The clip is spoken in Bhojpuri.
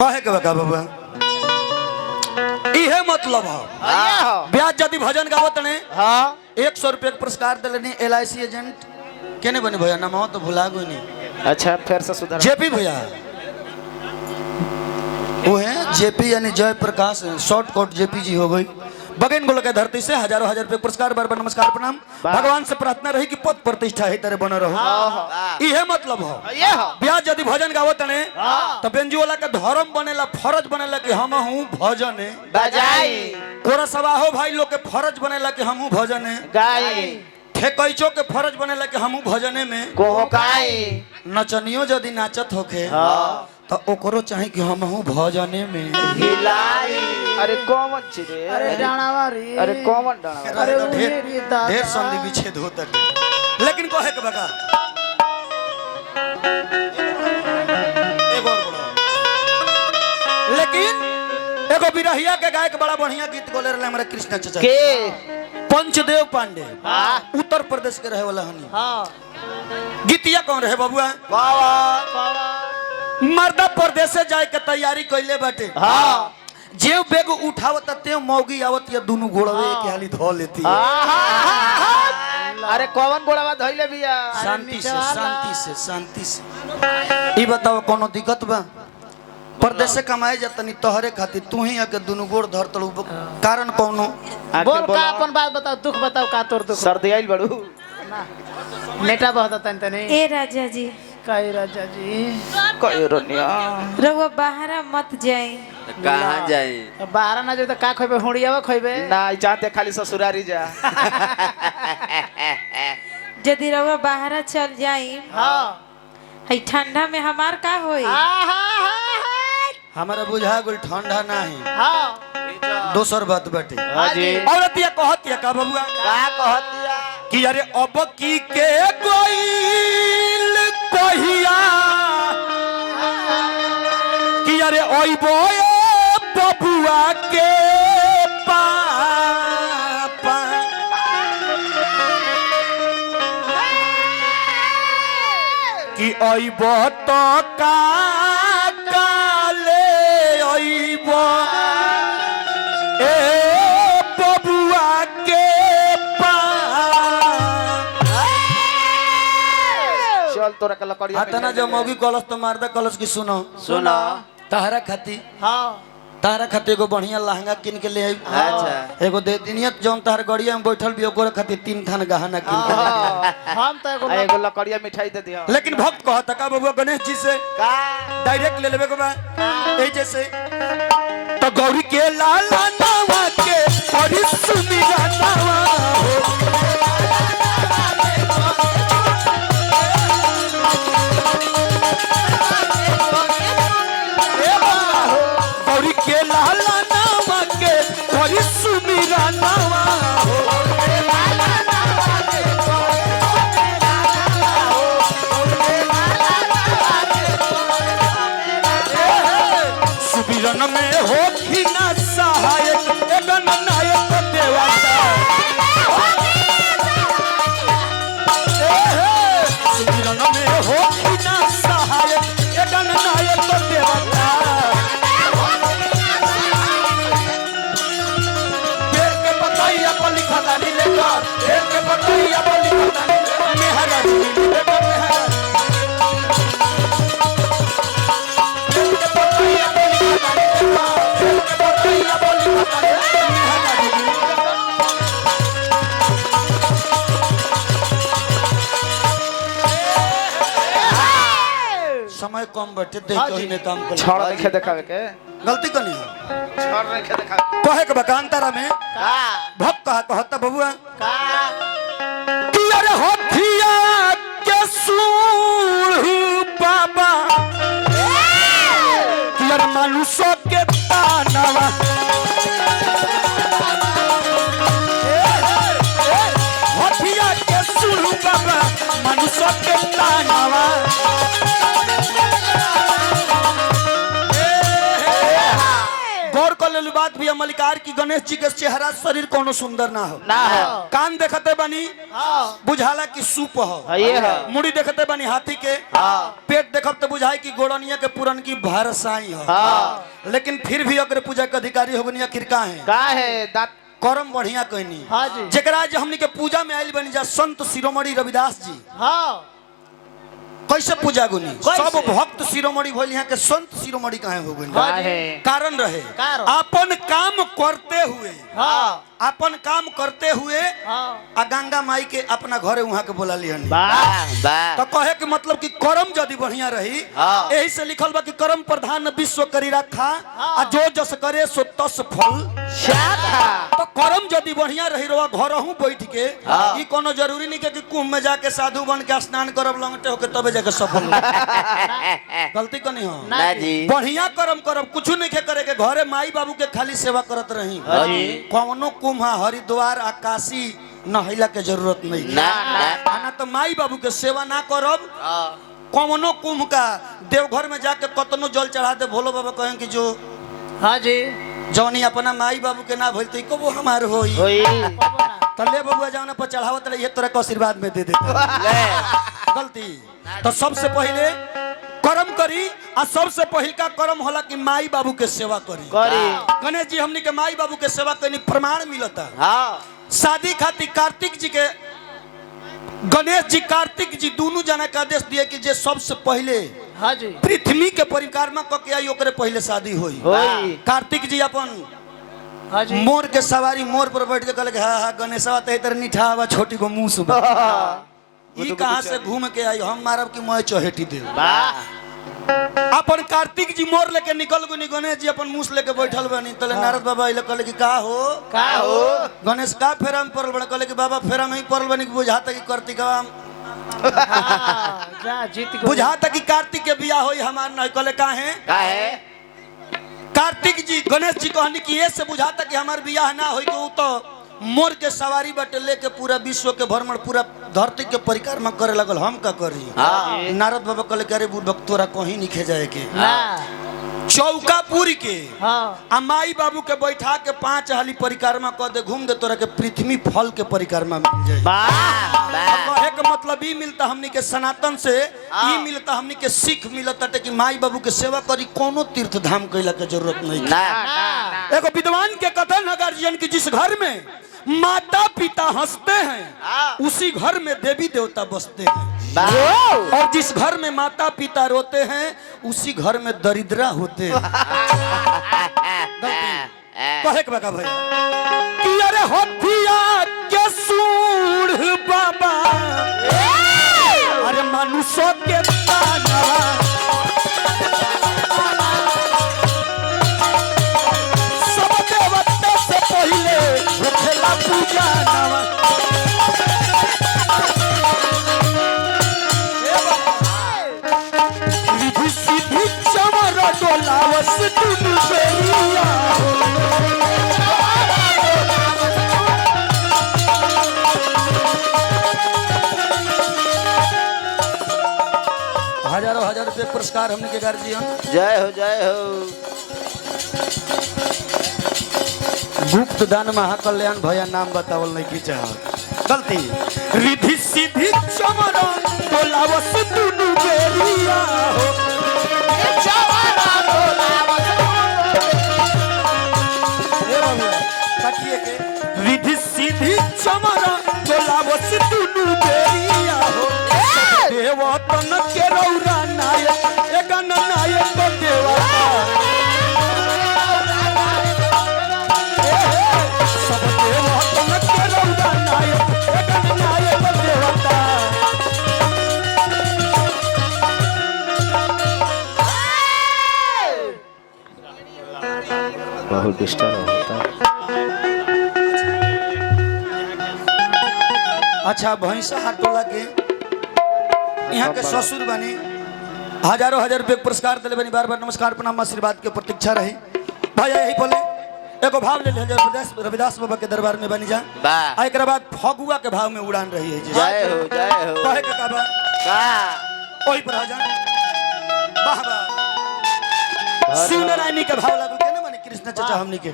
कहे के बका बाबा इहे मतलब है ब्याज यदि भजन गावत ने हां 100 रुपए के पुरस्कार दिलनी एलआईसी एजेंट केने बने भैया नाम तो भुला गई नहीं। अच्छा फिर से सुधार जेपी भैया वो है जेपी यानी जय प्रकाश शॉर्ट कोट जेपी जी हो गई बगन गोल के धरती से हजारों हजार रुपए पुरस्कार बार बार नमस्कार प्रणाम भगवान से प्रार्थना रही कि पद प्रतिष्ठा ही तरह बन रहो इहे मतलब हो ब्याज यदि भजन गावत ने तो बेंजू वाला के धर्म बनेला फर्ज बनेला कि हम हूं भजन बजाई कोरा सभा हो भाई लोग के फर्ज बनेला कि हम हूं भजन गाई ठेकैचो के फर्ज बनेला कि हम हूं भजने में कोहकाई नचनियो यदि नाचत होके तो ओकरो चाहे कि हम हूं भजने में हिलाई। अरे कौन चीज रे अरे डाणावा रे अरे कौन डाणावा अरे ढेर संधि विच्छेद होता है लेकिन कहे के बका एगो और बड़ा लेकिन एगो बिरहिया के गायक बड़ा बढ़िया गीत गोले रहले हमरा कृष्ण चाचा के पंचदेव पांडे उत्तर प्रदेश के रहे वाला हनी गीतिया कौन रहे बबुआ बाबा मर्दा प्रदेश से जाए के तैयारी कइले बाटे जेव बेग उठावत ते मौगी आवत या दोनों घोड़वे के हाली धो लेती है अरे कौन गोड़वा धइले बिया शांति से ई बताओ कोनो दिक्कत बा प्रदेश से कमाए जतनी तोहरे खातिर तू ही आके दोनों गोड़ धर तड़ू कारण कोनो बोल का अपन बात बताओ दुख बताओ का तोर दुख सर्दी आइल बड़ू नेटा बहुत तने ए राजा जी काई राजा जी कई रोनिया रउआ बाहर मत जाए कहां जाई बाहर ना जो तो का खइबे हुड़ियावा खइबे ना चाहते खाली ससुरारी जा यदि रउआ बाहर चल जाई हां हई ठंडा में हमार का होई हमारा बुझा गुल ठंडा नहीं हां दोसर बात बाटे हां जी औरतिया कहतिया का बबुआ का कहतिया कि अरे अब की के गोइल कहिया कि अरे ओइबो बबुआ के पापा कि ओइबो तो का काले ओइबो ए बबुआ के चल तोरा के लकड़िया हाथना जो मौगी कलश तो मारदा कलश की सुनो सुना तारा खाती हां तारा खाती एगो बढ़िया लहंगा किन के ले आई अच्छा एगो दे दिनियत जौन तार गड़िया में बैठल भी ओकरे खाती 3 थान गहना किन के हम तो एगो एगो लकड़िया मिठाई दे दिया लेकिन भक्त कहता का बबुआ गणेश जी से का डायरेक्ट ले लेबे को बा ए जैसे तो गौरी के लाला नावा के और सुमिरा नावा गौरी के लाला नावा के और सुमिरा नावा सुमिरन में हो कि ना सहायक एगन नायक देवता सुमिरन में हो कि ना सहायक एगन नायक देवता पेड़ के पतैया पर लिखा दानी लेकर पेड़ के पतैया पर लिखा दानी मेहरा दी लेकर मेहरा पेड़ के पतैया पर लिखा दानी लेकर पेड़ के पतैया पर लिखा दानी मेहरा दी समय कम बैठे देख के ही काम कर छड़ देखे देखावे के गलती कनी है छड़ देखे देखावे कहे के बकांतारा में का भक्त कहता बबुआ का कि अरे हथिया के सूढ़ बाबा कि अरे मनुष्य के तानवा हथिया के सूढ़ बाबा मनुष्य के तानवा गौर वाली बात भी है मलिकार की गणेश जी के चेहरा शरीर कोनो सुंदर ना हो, ना हो कान देखते बनी बुझाला की सूप हो, ये है मुड़ी देखते बनी हाथी के, पेट देखते बुझाई की गोड़निया के पुरन की भरसाई हो। हाँ लेकिन फिर भी अगर पूजा के अधिकारी होगनी आखिर का है का है दांत करम बढ़िया कहनी हाँ जी। जेकरा आज हमनी के पूजा में आइल बनी जा संत शिरोमणि रविदास जी हाँ कैसे पूजा गुनी कैसे? सब भक्त शिरोमणि भइल यहाँ के संत शिरोमणि काहे हो गइल का है कारण रहे कारण? अपन काम करते हुए हाँ अपन काम करते हुए हाँ आ गंगा माई के अपना घरे वहां के बोला लिहन वाह वाह तो कहे के मतलब कि कर्म यदि बढ़िया रही हाँ। यही से लिखल बा कि कर्म प्रधान विश्व करी रखा आ जो जस करे सो तस फल तो कर्म यदि बढ़िया रही रहा घर हूँ बैठ के हाँ। ई कोनो जरूरी नहीं के कि कुंभ में जाके साधु बन के स्नान करब लंगटे होके तबे जाके सफल होब। गलती कनी हो ना जी बढ़िया कर्म करब कुछ नहीं के करे के घरे माई बाबू के खाली सेवा करत रही हाँ जी। कौनो कुंभ हरिद्वार आ काशी नहैला के जरूरत नहीं ना ना तो माई बाबू के सेवा ना करब कौनो कुंभ का देवघर में जाके कतनो जल चढ़ा दे भोलो बाबा कहें कि जो हाँ जी। जौनी अपना माई बाबू के ना भइल तो कबो हमार होई होई तले बबुआ जौना पर चढ़ावत रही है तोरा के आशीर्वाद में दे देता ले गलती तो सबसे पहले कर्म करी आ सबसे पहिल का कर्म होला कि माई बाबू के सेवा करी करी गणेश जी हमनी के माई बाबू के सेवा करनी प्रमाण मिलता हाँ शादी खातिर कार्तिक जी के गणेश जी कार्तिक जी दोनों जना के आदेश दिए कि जे सबसे पहले हाँ जी। पृथ्वी के परिक्रमा क के आई ओकरे पहले शादी होई होई कार्तिक जी अपन हाँ जी। मोर के सवारी मोर पर बैठ के कहले कि हाँ हाँ गणेशवा ते इधर निठा हवा छोटी गो मुंह सुबह ई कहां से घूम के आई हम मारब की मोय चहेटी दे वाह अपन कार्तिक जी मोर लेके निकल गनी गणेश जी अपन मूस लेके बैठल बनी तले नारद बाबा इले कहले कि का हो गणेश का फेरा में पड़ल बने कहले कि बाबा फेरा में ही पड़ल बनी कि बुझाता कि कार्तिकवा हाँ, जा जीत गए। बुझाता कि कार्तिक के बियाह होई हमार नहीं कहले का है कार्तिक जी गणेश जी कहनी कि ये से बुझाता कि हमार बियाह ना होई तो उ तो मोर के सवारी बटे लेके पूरा विश्व के भ्रमण पूरा धरती के परिक्रमा करे लगल हम का करी नारद बाबा कहले कि अरे बुढ़ तोरा कहीं नहीं जाए के ना चौकापुर के हाँ आ माई बाबू के बैठा के 5 हाली परिक्रमा कर दे घूम दे तोरा के पृथ्वी फल के परिक्रमा मिल जाए कहे के मतलब ई मिलता हमनी के सनातन से ई मिलता हमनी के सीख मिलता कि माई बाबू के सेवा करी कोनो तीर्थ धाम कैला के जरूरत नहीं एगो विद्वान के कथन है गार्जियन की जिस घर में माता पिता हंसते हैं उसी घर में देवी देवता बसते हैं और जिस घर में माता पिता रोते हैं उसी घर में दरिद्रा होते हैं कहे के बका भैया कि अरे होथिया के सूढ़ बाबा अरे मनुष्य के ताना सब देवता से पहले होखेला पूजा नवा विधि सिद्धि चमर डोलावस दुनु बेरिया हजारों हजार रुपए पुरस्कार हमने के गार्जियन जय हो गुप्त दान महाकल्याण भैया नाम बतावल नहीं की चाहत गलती रिधि सिद्धि चमर डोलावस दुनु बेरिया हो रिधि सिद्धि चमर डोलावस दुनु बेरिया हो देवतन के रौरा नायक एगन नायक देवता सब देवतन के रौरा नायक एगन नायक देवता बहुत डिस्टर्ब होता अच्छा भैंसा हाटोला के यहाँ के ससुर बनी हजारों हजार रुपए पुरस्कार दिले बनी बार बार नमस्कार प्रणाम आशीर्वाद के प्रतीक्षा रही भैया यही बोले एगो भाव ले रविदास बाबा के दरबार में बनी जा वाह एक बाद फगुआ के भाव में उड़ान रही है जी जय हो कहे के का बा का ओही पर आ जा वाह वाह शिव नारायणी के भाव लागल के ना माने कृष्ण चाचा हमनी के